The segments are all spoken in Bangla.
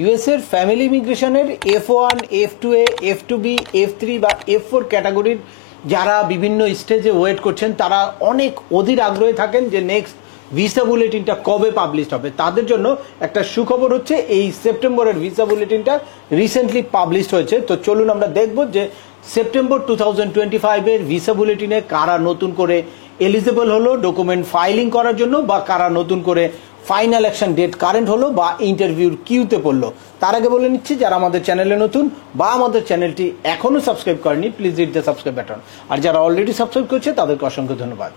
ইউএস এর ফ্যামিলি ইমিগ্রেশনের F1, F2A, F2B, F3 বা F4 ক্যাটাগরির যারা বিভিন্ন স্টেজে ওয়েট করছেন তারা অনেক অধীর আগ্রহে থাকেন যে নেক্সট ভিসা বুলেটিনটা কবে পাবলিশ হবে। তাদের জন্য একটা সুখবর হচ্ছে এই সেপ্টেম্বরের ভিসা বুলেটিনটা রিসেন্টলি পাবলিশ হয়েছে। তো চলুন আমরা দেখব যে সেপ্টেম্বর 2025 এর ভিসা বুলেটিনে কারা নতুন করে এলিজিবল হলো ডকুমেন্ট ফাইলিং করার জন্য, বা কারা নতুন করে ফাইনাল অ্যাকশন ডেট কারেন্ট হলো বা ইন্টারভিউর কিউতে পড়লো। তার আগে বলে নিচ্ছি, যারা আমাদের চ্যানেলে নতুন বা আমাদের চ্যানেলটি এখনো সাবস্ক্রাইব করেনি, please hit the subscribe button. আর যারা অলরেডি সাবস্ক্রাইব করছে তাদেরকে অসংখ্য ধন্যবাদ।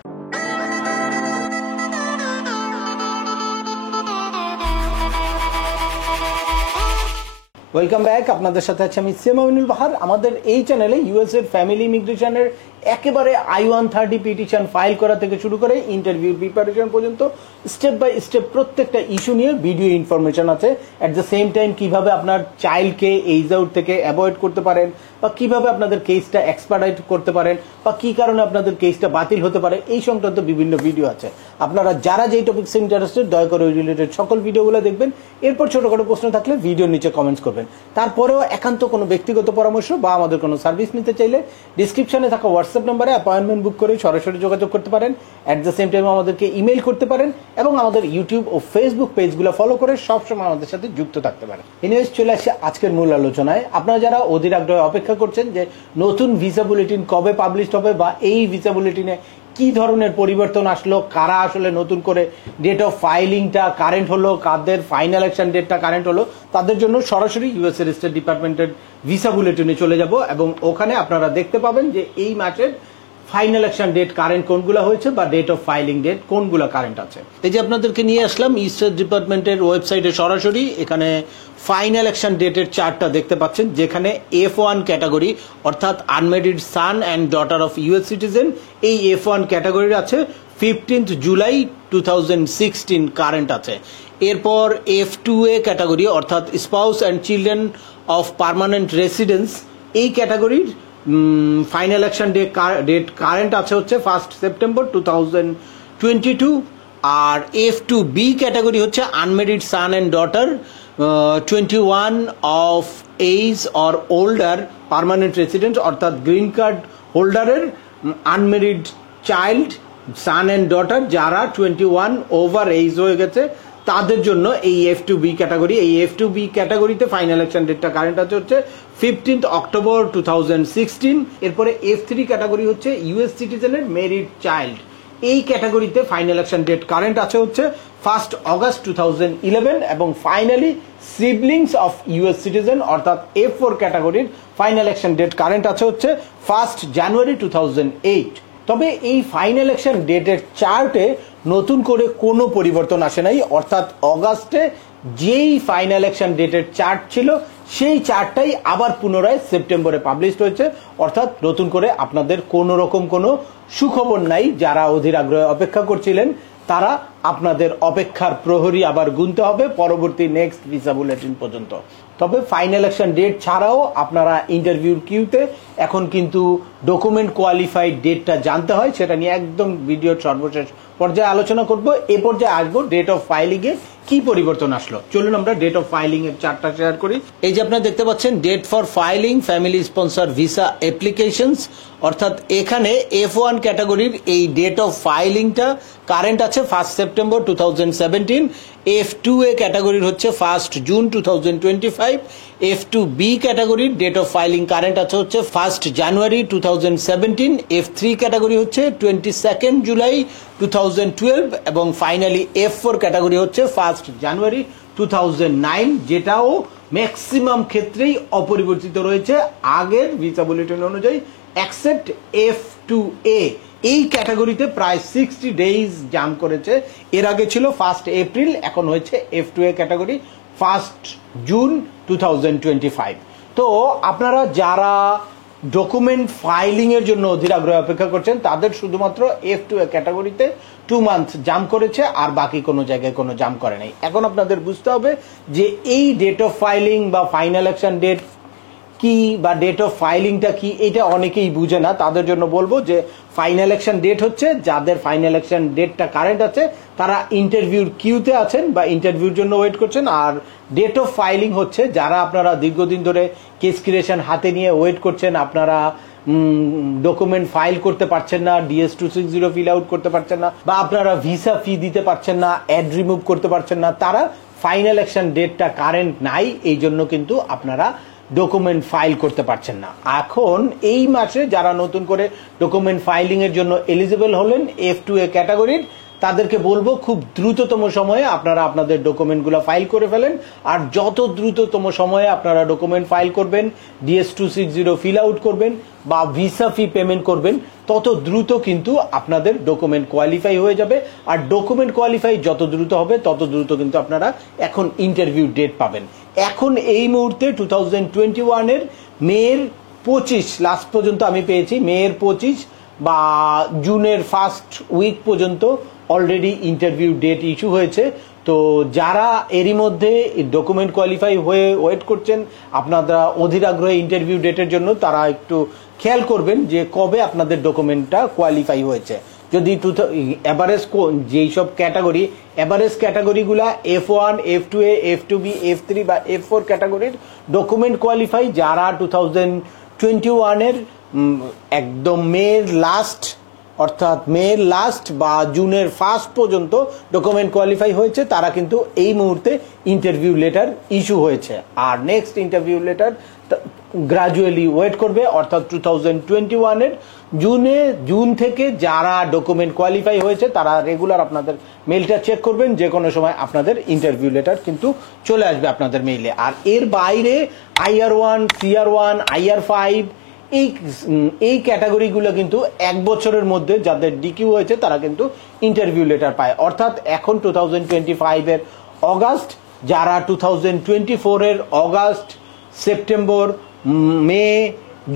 ওয়েলকাম ব্যাক, আপনাদের সাথে আছে আমি সিএম বাহার। আমাদের এই চ্যানেলে ইউএস এর ফ্যামিলি ইমিগ্রেশনের একেবারে I-130 পিটিশন ফাইল করা থেকে শুরু করে ইন্টারভিউ প্রিপারেশন পর্যন্ত স্টেপ বাই স্টেপ প্রত্যেকটা ইস্যু নিয়ে ভিডিও ইনফরমেশন আছে। অ্যাট দ্য সেম টাইম কিভাবে আপনার চাইল্ডকে এইজ আউট থেকে অ্যাভয়েড করতে পারেন, বা কিভাবে আপনাদের কেসটা এক্সপার্টাইট করতে পারেন, বা কি কারণে আপনাদের কেসটা বাতিল হতে পারে, এই সংক্রান্ত বিভিন্ন ভিডিও আছে। আপনারা যারা যেই টপিকসে ইন্টারেস্টেড দয়া করে ওই রিলেটেড সকল ভিডিওগুলো দেখবেন। এরপর ছোটখাটো প্রশ্ন থাকলে ভিডিওর নিচে কমেন্টস করবেন। তারপরেও একান্ত কোনো ব্যক্তিগত পরামর্শ বা আমাদের কোনো সার্ভিস নিতে চাইলে ডিসক্রিপশনে থাকা হোয়াটসঅ্যাপ নাম্বারে অ্যাপয়েন্টমেন্ট বুক করে সরাসরি যোগাযোগ করতে পারেন। অ্যাট দ্য সেম টাইম আমাদেরকে ইমেইল করতে পারেন এবং আমাদের ইউটিউব ও ফেসবুক পেজগুলো ফলো করে সবসময় আমাদের সাথে যুক্ত থাকতে পারেন। এনিওয়েজ, চলে আসছে আজকের মূল আলোচনায়। আপনারা যারা অধীর আগ্রহে অপেক্ষা করছেন যে নতুন ভিসা বুলেটিন কবে পাবলিশ হবে বা এই ভিসা বুলেটিনে কি ধরনের পরিবর্তন আসলো, কারা আসলে নতুন করে ডেট অফ ফাইলিংটা কারেন্ট হলো, কাদের ফাইনাল অ্যাকশন ডেটটা কারেন্ট হলো, তাদের জন্য সরাসরি ইউএস এর স্টেট ডিপার্টমেন্টের ভিসা বুলেটিনে চলে যাব এবং ওখানে আপনারা দেখতে পাবেন যে এই মাসের ফাইনাল অ্যাকশন ডেট কারেন্ট কোনগুলো হয়েছে বা ডেট অফ ফাইলিং ডেট কোনগুলো কারেন্ট আছে। এই যে আপনাদেরকে নিয়ে আসলাম স্টেট ডিপার্টমেন্টের ওয়েবসাইটে সরাসরি। এখানে ফাইনাল অ্যাকশন ডেটের চার্টটা দেখতে পাচ্ছেন, যেখানে F1 ক্যাটাগরি অর্থাৎ unmarried son and daughter of US citizen, এই F1 ক্যাটাগরির আছে 15 জুলাই 2016 কারেন্ট আছে। এরপর F2A ক্যাটাগরি অর্থাৎ spouse and children of permanent residence, এই ক্যাটাগরির ফাইনাল অ্যাকশন ডেট কারেন্ট আছে হচ্ছে 1 সেপ্টেম্বর 2022। আর F2B ক্যাটাগরি হচ্ছে unmarried son and daughter 21 of age or older permanent resident, অর্থাৎ গ্রিন কার্ড হোল্ডারের unmarried child son and daughter যারা 21 ওভার এজ হয়ে গেছে তাদের জন্য এই F2B ক্যাটাগরি। এই F2B ক্যাটাগরিতে ফাইনাল অ্যাকশন ডেটটা কারেন্ট আছে হচ্ছে 15 অক্টোবর 2016। এরপরে F3 ক্যাটাগরি হচ্ছে ইউএস সিটিজেনের মেরিড চাইল্ড, এই ক্যাটাগরিতে ফাইনাল অ্যাকশন ডেট কারেন্ট আছে হচ্ছে 1 অগস্ট 2011। এবং finally siblings of US citizen অর্থাৎ F4 ক্যাটাগরির ফাইনাল অ্যাকশন ডেট কারেন্ট আছে হচ্ছে 1 জানুয়ারি 2008। তবে এই ফাইনাল অ্যাকশন ডেটের চার্টে নতুন করে কোনো পরিবর্তন আসে নাই, অর্থাৎ অগাস্টে যেই ফাইনাল অ্যাকশন ডেটের চার্ট ছিল সেই চার্টটাই আবার পুনরায় সেপ্টেম্বরে পাবলিশ হয়েছে। অর্থাৎ নতুন করে আপনাদের কোনো রকম কোনো সুখবর নাই। যারা অধীর আগ্রহে অপেক্ষা করছিলেন তারা আপনাদের অপেক্ষার প্রহরী আবার গুনতে হবে পরবর্তী নেক্সট ভিসা বুলেটিন পর্যন্ত। তবে ফাইনাল অ্যাকশন ডেট ছাড়াও আপনারা ইন্টারভিউর কিউতে এখন কিন্তু ডকুমেন্ট কোয়ালিফাইড ডেটটা জানতে হয়, সেটা নিয়ে একদম ভিডিওর সর্বশেষ পর্যায়ে আলোচনা করব। এ পর্যায়ে আসবো ডেট অফ ফাইলিং এ কি পরিবর্তন আসলো। চলুন আমরা ডেট অফ ফাইলিং এর চার্টটা শেয়ার করি। এই যে আপনারা দেখতে পাচ্ছেন date for filing family sponsor visa applications, অর্থাৎ এখানে F1 ক্যাটাগরির এই ডেট অফ ফাইলিংটা কারেন্ট আছে 1 সেপ্টেম্বর 2017। F2A ক্যাটাগরির হচ্ছে 1 জুন 2025। F2B ক্যাটাগরির ডেট অফ ফাইলিং কারেন্ট আছে হচ্ছে 1 জানুয়ারি 2017। F3 ক্যাটাগরি হচ্ছে 22 জুলাই 2012 এবং ফাইনালি F4 ক্যাটাগরি হচ্ছে 1 জানুয়ারি 2009, যেটাও ম্যাক্সিমাম ক্ষেত্রেই অপরিবর্তিত রয়েছে আগের ভিসা বুলেটিন অনুযায়ী, এক্সেপ্ট F2A। এই ক্যাটাগরিতে প্রায় 60 ডেজ জাম করেছে। এর আগে ছিল 1 এপ্রিল, এখন হয়েছে F2A ক্যাটাগরি 1 জুন 2025। তো আপনারা যারা ডকুমেন্ট ফাইলিং এর জন্য অধীর আগ্রহে অপেক্ষা করছেন তাদের শুধুমাত্র F2A ক্যাটাগরিতে 2 মান্থ জাম করেছে, আর বাকি কোনো জায়গায় কোনো জাম করে নাই। এখন আপনাদের বুঝতে হবে যে এই ডেট অফ ফাইলিং বা ফাইনাল অ্যাকশন ডেট কি বা ডেট অফ ফাইলিংটা কি এটা অনেকেই বুঝে না। তাদের জন্য বলবো যে ফাইনাল ইলেকশন ডেট হচ্ছে, যাদের ফাইনাল ইলেকশন ডেটটা কারেন্ট আছে তারা ইন্টারভিউর কিউতে আছেন বা ইন্টারভিউর জন্য ওয়েট করছেন। আর ডেট অফ ফাইলিং হচ্ছে যারা আপনারা দীর্ঘদিন ধরে কেস ক্রিয়েশন হাতে নিয়ে ওয়েট করছেন, আপনারা ডকুমেন্ট ফাইল করতে পারছেন না, DS-260 ফিল আউট করতে পারছেন না, বা আপনারা ভিসা ফি দিতে পারছেন না, অ্যাড রিমুভ করতে পারছেন না, তারা ফাইনাল ইলেকশন ডেটটা কারেন্ট নাই, এই জন্য কিন্তু আপনারা ডকুমেন্ট ফাইল করতে পারছেন না। এখন এই মাসে যারা নতুন করে ডকুমেন্ট ফাইলিং এর জন্য এলিজিবল হলেন F2A ক্যাটাগরির, তাদেরকে বলবো খুব দ্রুততম সময়ে আপনারা আপনাদের ডকুমেন্টগুলো ফাইল করে ফেলেন। আর যত দ্রুততম সময়ে আপনারা ডকুমেন্ট ফাইল করবেন, DS-260 ফিল আউট করবেন বা ভিসা ফি পেমেন্ট করবেন, তত দ্রুত কিন্তু আপনাদের ডকুমেন্ট কোয়ালিফাই হয়ে যাবে। আর ডকুমেন্ট কোয়ালিফাই যত দ্রুত হবে তত দ্রুত কিন্তু আপনারা এখন ইন্টারভিউ ডেট পাবেন। এখন এই মুহূর্তে 2021 মের 25 লাস্ট পর্যন্ত আমি পেয়েছি, মের 25 বা জুনের ফার্স্ট উইক পর্যন্ত অলরেডি ইন্টারভিউ ডেট ইস্যু হয়েছে। তো যারা এরই মধ্যে ডকুমেন্ট কোয়ালিফাই হয়ে ওয়েট করছেন, আপনারা অধীর আগ্রহে ইন্টারভিউ ডেটের জন্য, তারা একটু খেয়াল করবেন যে কবে আপনাদের ডকুমেন্টটা কোয়ালিফাই হয়েছে। যদি এভারেজ যেই সব category, average ক্যাটাগরিগুলা F1, F2A, F2B, F3 বা F4 ক্যাটাগরির ডকুমেন্ট কোয়ালিফাই, যারা 2021 একদম মের লাস্ট, অর্থাৎ মের লাস্ট বা জুনের ফার্স্ট পর্যন্ত ডকুমেন্ট কোয়ালিফাই হয়েছে, তারা কিন্তু এই মুহূর্তে ইন্টারভিউ লেটার ইস্যু হয়েছে। আর next interview letter gradually wait করবে, অর্থাৎ 2021 জুন থেকে যারা ডকুমেন্ট কোয়ালিফাই হয়েছে তারা রেগুলার আপনাদের মেইলটা চেক করবেন, যে কোনো সময় আপনাদের ইন্টারভিউ লেটার কিন্তু চলে আসবে আপনাদের মেইলে। আর এর বাইরে IR1, CR1, IR5 এই ক্যাটাগরিগুলো কিন্তু এক বছরের মধ্যে যাদের ডিকিউ হয়েছে তারা কিন্তু ইন্টারভিউ লেটার পায়। অর্থাৎ এখন 2025 এর অগাস্ট, যারা 2024 এর অগাস্ট, সেপ্টেম্বর, মে,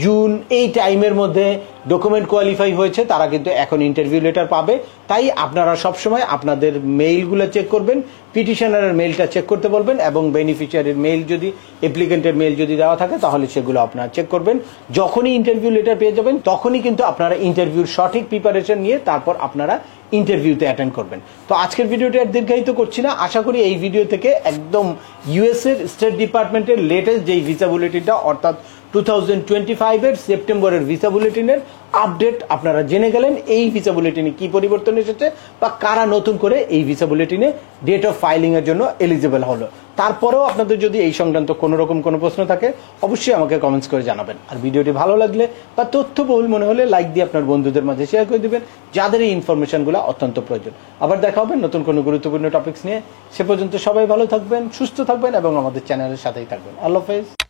জুন এই টাইমের মধ্যে ডকুমেন্ট কোয়ালিফাই হয়েছে তারা কিন্তু এখন ইন্টারভিউ লেটার পাবে। তাই আপনারা সবসময় আপনাদের মেইলগুলো চেক করবেন, পিটিশনারের মেইলটা চেক করতে বলবেন, এবং বেনিফিশিয়ারির মেইল যদি, অ্যাপ্লিকেন্টের মেইল যদি দেওয়া থাকে তাহলে সেগুলো আপনারা চেক করবেন। যখনই ইন্টারভিউ লেটার পেয়ে যাবেন তখনই কিন্তু আপনারা ইন্টারভিউর সঠিক প্রিপারেশন নিয়ে তারপর আপনারা ইন্টারভিউতে অ্যাটেন্ড করবেন। তো আজকের ভিডিওটি আর দীর্ঘায়িত করছি না, আশা করি এই ভিডিও থেকে একদম US এর স্টেট ডিপার্টমেন্টের লেটেস্ট যেই ভিসা বুলেটিনটা, অর্থাৎ 2025 এর সেপ্টেম্বরের ভিসা বুলেটিনের আপডেট আপনারা জেনে গেলেন। এই ভিসা বুলেটিনে কি পরিবর্তন এসেছে বা কারা নতুন করে এই ভিসা বুলেটিনে ডেট অফ ফাইলিং এর জন্য এলিজিবল হলো। তারপরেও আপনাদের যদি এই সংক্রান্ত কোনো রকম কোনো প্রশ্ন থাকে অবশ্যই আমাকে কমেন্টস করে জানাবেন। আর ভিডিওটি ভালো লাগলে বা তথ্যবহুল মনে হলে লাইক দিয়ে আপনার বন্ধুদের মাঝে শেয়ার করে দিবেন, যাদের এই ইনফরমেশনগুলো অত্যন্ত প্রয়োজন। আবার দেখা হবে নতুন কোনো গুরুত্বপূর্ণ টপিকস নিয়ে। সে পর্যন্ত সবাই ভালো থাকবেন, সুস্থ থাকবেন এবং আমাদের চ্যানেলের সাথেই থাকবেন। আল্লাহ হাফেজ।